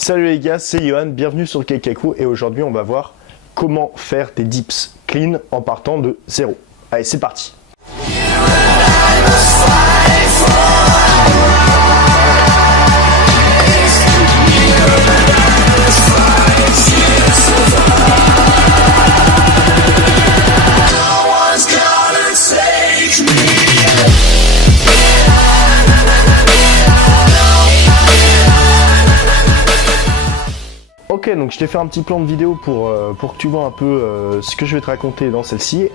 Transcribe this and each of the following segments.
Salut les gars, c'est Johan, bienvenue sur Kaikaku et aujourd'hui on va voir comment faire des dips clean en partant de 0. Allez, c'est parti. Ok, donc je t'ai fait un petit plan de vidéo pour que tu vois un peu ce que je vais te raconter dans celle-ci.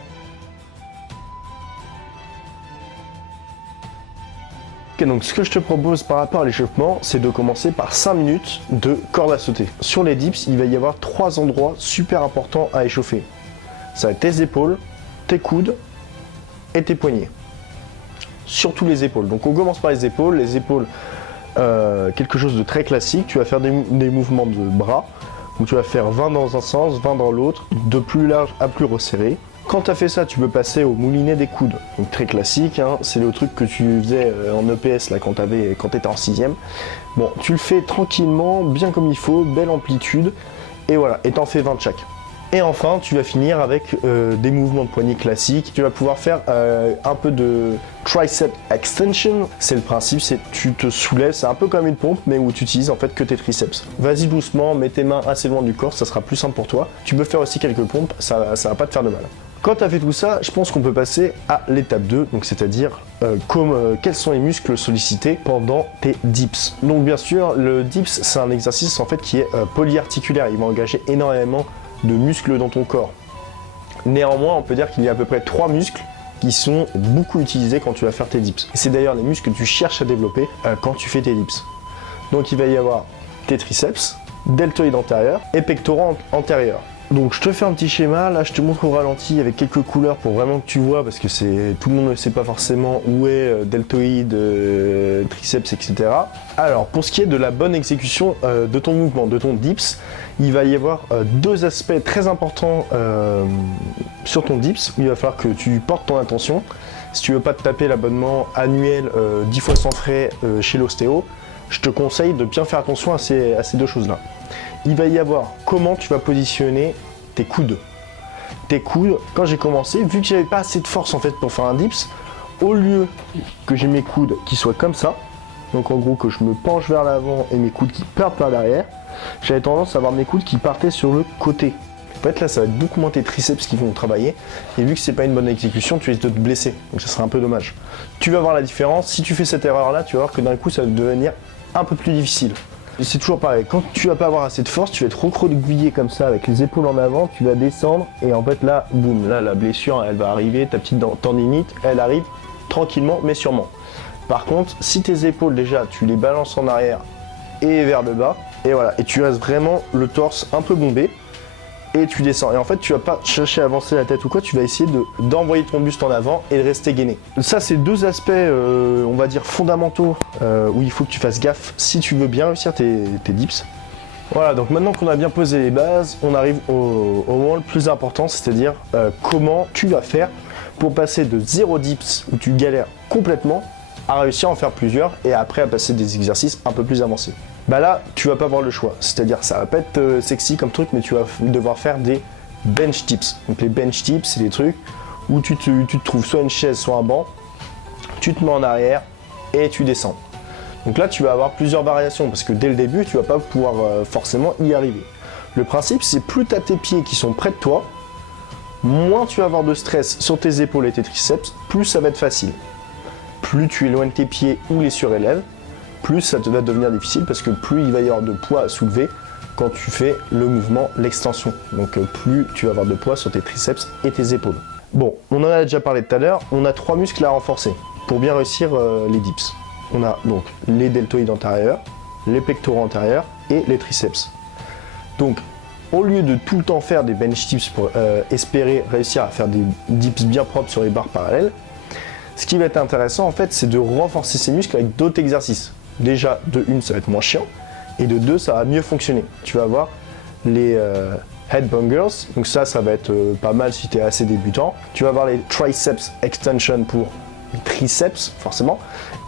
Ok, donc ce que je te propose par rapport à l'échauffement, c'est de commencer par 5 minutes de corde à sauter. Sur les dips, il va y avoir 3 endroits super importants à échauffer. Ça va être tes épaules, tes coudes et tes poignets. Surtout les épaules. Donc on commence par les épaules. Les épaules, quelque chose de très classique. Tu vas faire des mouvements de bras. Donc tu vas faire 20 dans un sens, 20 dans l'autre, de plus large à plus resserré. Quand tu as fait ça, tu peux passer au moulinet des coudes. Donc très classique, hein, c'est le truc que tu faisais en EPS là, quand tu étais en 6ème. Bon, tu le fais tranquillement, bien comme il faut, belle amplitude. Et voilà, et t'en fais 20 de chaque. Et enfin, tu vas finir avec des mouvements de poignet classiques. Tu vas pouvoir faire un peu de tricep extension. C'est le principe, c'est tu te soulèves, c'est un peu comme une pompe, mais où tu utilises en fait que tes triceps. Vas-y doucement, mets tes mains assez loin du corps, ça sera plus simple pour toi. Tu peux faire aussi quelques pompes, ça va pas te faire de mal. Quand tu as fait tout ça, je pense qu'on peut passer à l'étape 2, donc c'est-à-dire quels sont les muscles sollicités pendant tes dips. Donc bien sûr, le dips, c'est un exercice en fait qui est polyarticulaire. Il va engager énormément de muscles dans ton corps. Néanmoins, on peut dire qu'il y a à peu près 3 muscles qui sont beaucoup utilisés quand tu vas faire tes dips. Et c'est d'ailleurs les muscles que tu cherches à développer quand tu fais tes dips. Donc il va y avoir tes triceps, deltoïde antérieur et pectoraux antérieurs. Donc je te fais un petit schéma, là je te montre au ralenti avec quelques couleurs pour vraiment que tu vois, parce que tout le monde ne sait pas forcément où est deltoïde, triceps, etc. Alors pour ce qui est de la bonne exécution de ton mouvement, de ton dips, il va y avoir 2 aspects très importants sur ton dips. Il va falloir que tu portes ton attention. Si tu veux pas te taper l'abonnement annuel 10 fois sans frais chez l'ostéo, je te conseille de bien faire attention à ces 2 choses-là. Il va y avoir comment tu vas positionner tes coudes. Tes coudes, quand j'ai commencé, vu que j'avais pas assez de force en fait pour faire un dips, au lieu que j'ai mes coudes qui soient comme ça, donc en gros que je me penche vers l'avant et mes coudes qui partent par derrière, j'avais tendance à avoir mes coudes qui partaient sur le côté. En fait là ça va être beaucoup moins tes triceps qui vont travailler, et vu que c'est pas une bonne exécution, tu risques de te blesser, donc ça sera un peu dommage. Tu vas voir la différence, si tu fais cette erreur là, tu vas voir que d'un coup ça va devenir un peu plus difficile. C'est toujours pareil, quand tu vas pas avoir assez de force, tu vas être recroquevillé comme ça avec les épaules en avant, tu vas descendre et en fait là, boum, là la blessure elle va arriver, ta petite tendinite, elle arrive tranquillement mais sûrement. Par contre, si tes épaules déjà, tu les balances en arrière et vers le bas, et voilà, et tu restes vraiment le torse un peu bombé, et tu descends. Et en fait, tu vas pas chercher à avancer la tête ou quoi, tu vas essayer d'envoyer ton buste en avant et de rester gainé. Ça, c'est 2 aspects, on va dire, fondamentaux où il faut que tu fasses gaffe si tu veux bien réussir tes dips. Voilà, donc maintenant qu'on a bien posé les bases, on arrive au moment le plus important, c'est-à-dire comment tu vas faire pour passer de 0 dips où tu galères complètement à réussir à en faire plusieurs et après à passer des exercices un peu plus avancés. Bah là, tu vas pas avoir le choix, c'est-à-dire ça va pas être sexy comme truc, mais tu vas devoir faire des bench tips. Donc les bench tips, c'est des trucs où tu te trouves soit une chaise, soit un banc, tu te mets en arrière et tu descends. Donc là, tu vas avoir plusieurs variations parce que dès le début, tu vas pas pouvoir forcément y arriver. Le principe, c'est plus tu as tes pieds qui sont près de toi, moins tu vas avoir de stress sur tes épaules et tes triceps, plus ça va être facile. Plus tu éloignes tes pieds ou les surélèves, plus ça va devenir difficile parce que plus il va y avoir de poids à soulever quand tu fais le mouvement, l'extension. Donc plus tu vas avoir de poids sur tes triceps et tes épaules. Bon, on en a déjà parlé tout à l'heure, on a 3 muscles à renforcer pour bien réussir les dips. On a donc les deltoïdes antérieurs, les pectoraux antérieurs et les triceps. Donc au lieu de tout le temps faire des bench dips pour espérer réussir à faire des dips bien propres sur les barres parallèles, ce qui va être intéressant en fait, c'est de renforcer ces muscles avec d'autres exercices. Déjà, de 1, ça va être moins chiant, et de 2, ça va mieux fonctionner. Tu vas avoir les headbangers, donc ça va être pas mal si tu es assez débutant. Tu vas avoir les triceps extension pour les triceps, forcément.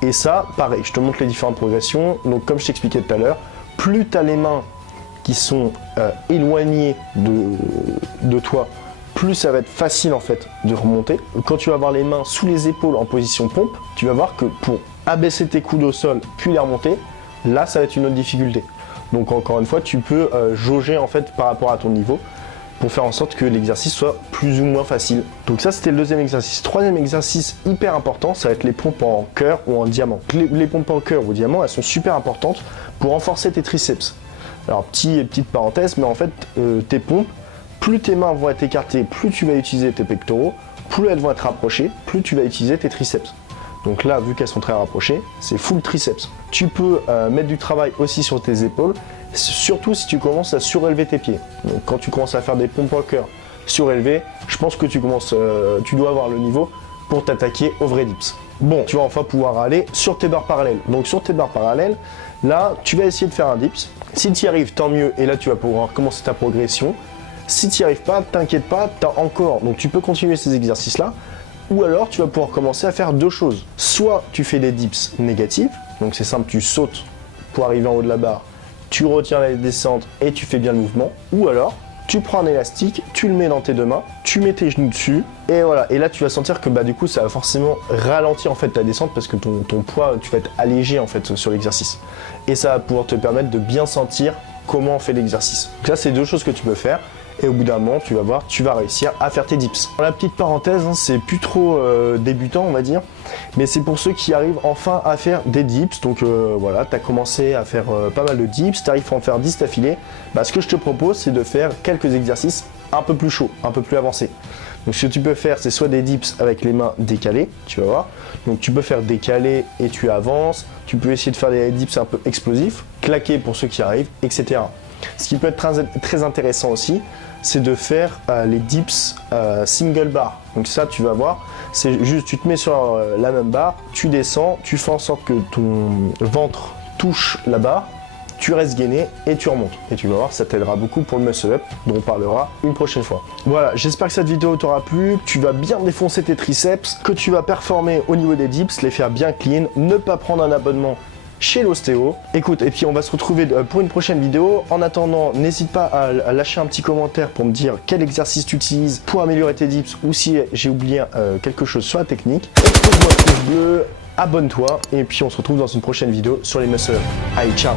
Et ça, pareil, je te montre les différentes progressions. Donc comme je t'expliquais tout à l'heure, plus tu as les mains qui sont éloignées de toi, plus ça va être facile en fait de remonter. Quand tu vas avoir les mains sous les épaules en position pompe, tu vas voir que pour abaisser tes coudes au sol puis les remonter, là ça va être une autre difficulté. Donc encore une fois, tu peux jauger en fait par rapport à ton niveau pour faire en sorte que l'exercice soit plus ou moins facile. Donc ça c'était le deuxième exercice. Troisième exercice hyper important, ça va être les pompes en cœur ou en diamant. Les pompes en cœur ou diamant, elles sont super importantes pour renforcer tes triceps. Alors petite parenthèse, mais en fait tes pompes, plus tes mains vont être écartées, plus tu vas utiliser tes pectoraux, plus elles vont être rapprochées, plus tu vas utiliser tes triceps. Donc là, vu qu'elles sont très rapprochées, c'est full triceps. Tu peux mettre du travail aussi sur tes épaules, surtout si tu commences à surélever tes pieds. Donc quand tu commences à faire des pompes en cœur surélevées, je pense que tu dois avoir le niveau pour t'attaquer au vrai dips. Bon, tu vas enfin pouvoir aller sur tes barres parallèles. Donc sur tes barres parallèles, là, tu vas essayer de faire un dips. Si tu y arrives, tant mieux, et là tu vas pouvoir commencer ta progression. Si tu n'y arrives pas, t'inquiète pas, tu as encore. Donc tu peux continuer ces exercices-là. Ou alors tu vas pouvoir commencer à faire deux choses. Soit tu fais des dips négatifs, donc c'est simple, tu sautes pour arriver en haut de la barre, tu retiens la descente et tu fais bien le mouvement. Ou alors tu prends un élastique, tu le mets dans tes deux mains, tu mets tes genoux dessus et voilà. Et là tu vas sentir que du coup ça va forcément ralentir en fait ta descente parce que ton poids, tu vas être allégé en fait sur l'exercice. Et ça va pouvoir te permettre de bien sentir comment on fait l'exercice. Donc ça c'est deux choses que tu peux faire. Et au bout d'un moment, tu vas voir, tu vas réussir à faire tes dips. La petite parenthèse, c'est plus trop débutant, on va dire, mais c'est pour ceux qui arrivent enfin à faire des dips. Donc voilà, tu as commencé à faire pas mal de dips, tu arrives à en faire 10 d'affilée. Ce que je te propose, c'est de faire quelques exercices un peu plus chauds, un peu plus avancés. Donc ce que tu peux faire, c'est soit des dips avec les mains décalées, tu vas voir. Donc tu peux faire décaler et tu avances. Tu peux essayer de faire des dips un peu explosifs, claquer pour ceux qui arrivent, etc. Ce qui peut être très intéressant aussi, c'est de faire les dips single bar. Donc ça, tu vas voir, c'est juste, tu te mets sur la même barre, tu descends, tu fais en sorte que ton ventre touche la barre, tu restes gainé et tu remontes. Et tu vas voir, ça t'aidera beaucoup pour le muscle up, dont on parlera une prochaine fois. Voilà, j'espère que cette vidéo t'aura plu, que tu vas bien défoncer tes triceps, que tu vas performer au niveau des dips, les faire bien clean, ne pas prendre un abonnement chez l'ostéo. Écoute, et puis on va se retrouver pour une prochaine vidéo. En attendant, n'hésite pas à lâcher un petit commentaire pour me dire quel exercice tu utilises pour améliorer tes dips ou si j'ai oublié quelque chose sur la technique. Expose-moi le pouce bleu, abonne-toi et puis on se retrouve dans une prochaine vidéo sur les muscle up. Allez, ciao!